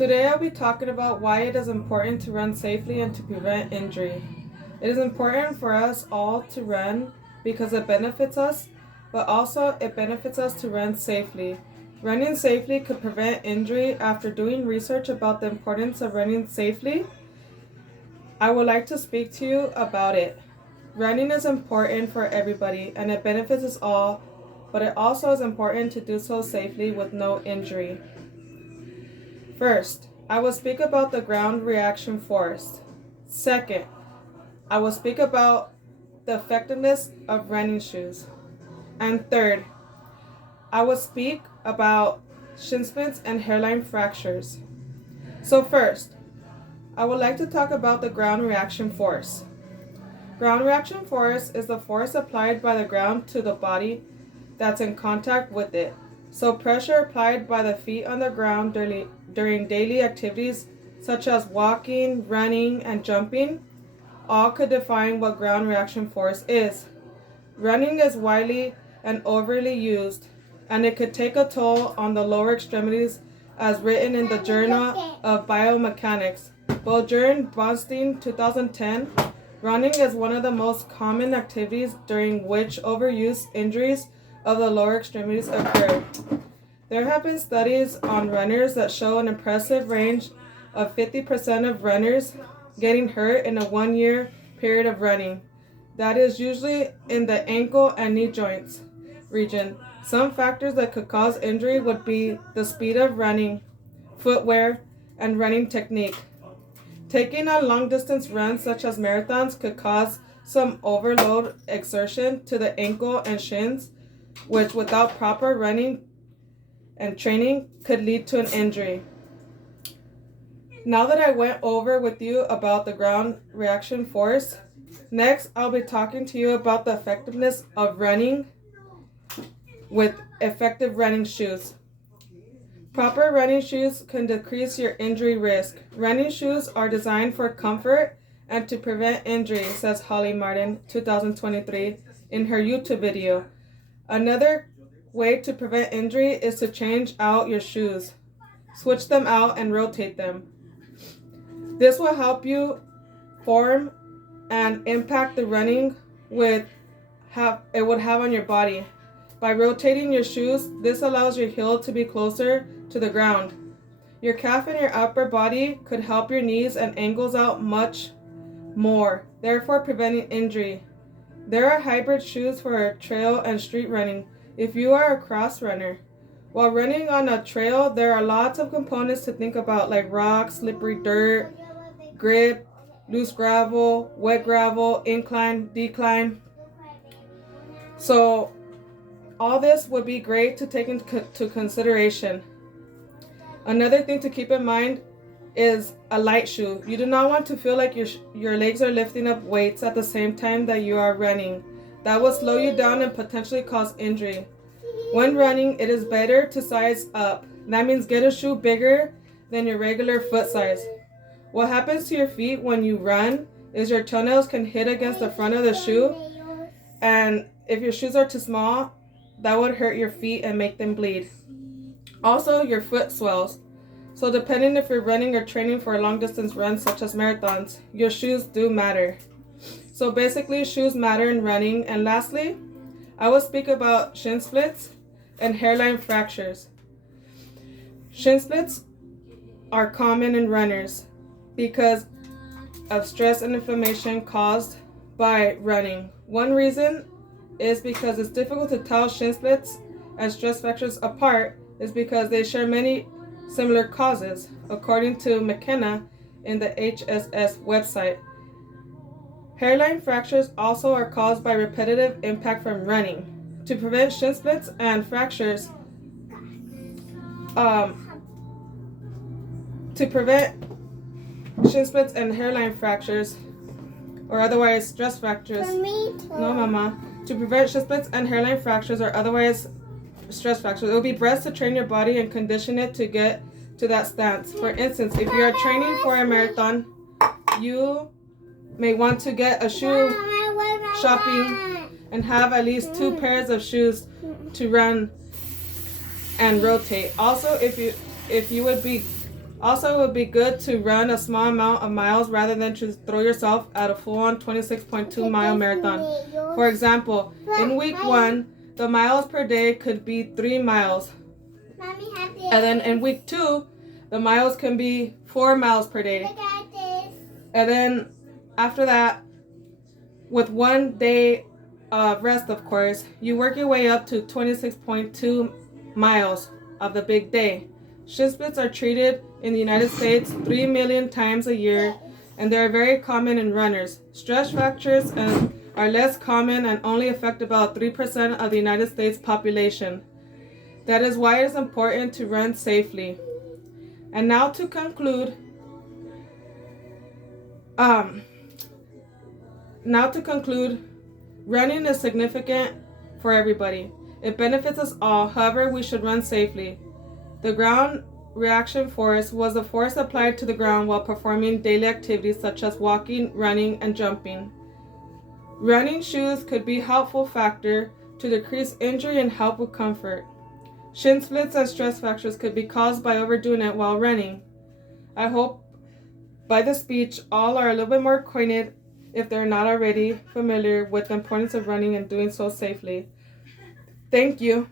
Today I'll be talking about why it is important to run safely and to prevent injury. It is important for us all to run because it benefits us, but also it benefits us to run safely. Running safely could prevent injury. After doing research about the importance of running safely, I would like to speak to you about it. Running is important for everybody and it benefits us all, but it also is important to do so safely with no injury. First, I will speak about the ground reaction force. Second, I will speak about the effectiveness of running shoes. And third, I will speak about shin splints and hairline fractures. So first, I would like to talk about the ground reaction force. Ground reaction force is the force applied by the ground to the body that's in contact with it. So pressure applied by the feet on the ground during daily activities such as walking, running, and jumping all could define what ground reaction force is. Running is widely and overly used, and it could take a toll on the lower extremities as written in the Journal of Biomechanics. Bjorn Bronstein, 2010, running is one of the most common activities during which overuse injuries of the lower extremities occur. There have been studies on runners that show an impressive range of 50% of runners getting hurt in a 1-year period of running. That is usually in the ankle and knee joints region. Some factors that could cause injury would be the speed of running, footwear, and running technique. Taking on long-distance runs such as marathons could cause some overload exertion to the ankle and shins, which without proper running and training could lead to an injury. Now that I went over with you about the ground reaction force, next I'll be talking to you about the effectiveness of running with effective running shoes. Proper running shoes can decrease your injury risk. Running shoes are designed for comfort and to prevent injury, says Holly Martin, 2023, in her YouTube video. Another way to prevent injury is to change out your shoes. Switch them out and rotate them. This will help you form and impact the running it would have on your body. By rotating your shoes, this allows your heel to be closer to the ground. Your calf and your upper body could help your knees and ankles out much more, therefore preventing injury. There are hybrid shoes for trail and street running if you are a cross runner. While running on a trail, there are lots of components to think about like rocks, slippery dirt, grip, loose gravel, wet gravel, incline, decline. So all this would be great to take into consideration. Another thing to keep in mind is a light shoe. You do not want to feel like your legs are lifting up weights at the same time that you are running. That will slow you down and potentially cause injury. When running, it is better to size up. That means get a shoe bigger than your regular foot size. What happens to your feet when you run is your toenails can hit against the front of the shoe, and if your shoes are too small, that would hurt your feet and make them bleed. Also, your foot swells. So depending if you're running or training for a long distance run such as marathons, your shoes do matter. So basically, shoes matter in running. And lastly, I will speak about shin splints and hairline fractures. Shin splints are common in runners because of stress and inflammation caused by running. One reason is because it's difficult to tell shin splints and stress fractures apart is because they share many similar causes, according to McKenna in the HSS website. Hairline fractures also are caused by repetitive impact from running. To prevent shin splints and fractures, hairline fractures, or otherwise stress fractures. No, mama. To prevent shin splints and hairline fractures or otherwise stress fractures, it would be best to train your body and condition it to get to that stance. For instance, if you are training for a marathon, you may want to get a shoe shopping and have at least 2 pairs of shoes to run and rotate. Also, if you would be Also, it would be good to run a small amount of miles rather than to throw yourself at a full-on 26.2-mile marathon. For example, in week 1, the miles per day could be 3 miles. And then in week 2, the miles can be 4 miles per day. And then after that, with 1 day of rest, of course, you work your way up to 26.2 miles of the big day. Shin splints are treated in the United States 3 million times a year, and they are very common in runners. Stress fractures are less common and only affect about 3% of the United States population. That is why it is important to run safely. And now to conclude, running is significant for everybody. It benefits us all, however, we should run safely. The ground reaction force was a force applied to the ground while performing daily activities such as walking, running, and jumping. Running shoes could be a helpful factor to decrease injury and help with comfort. Shin splints and stress fractures could be caused by overdoing it while running. I hope by this speech all are a little bit more acquainted, if they're not already familiar with the importance of running and doing so safely. Thank you.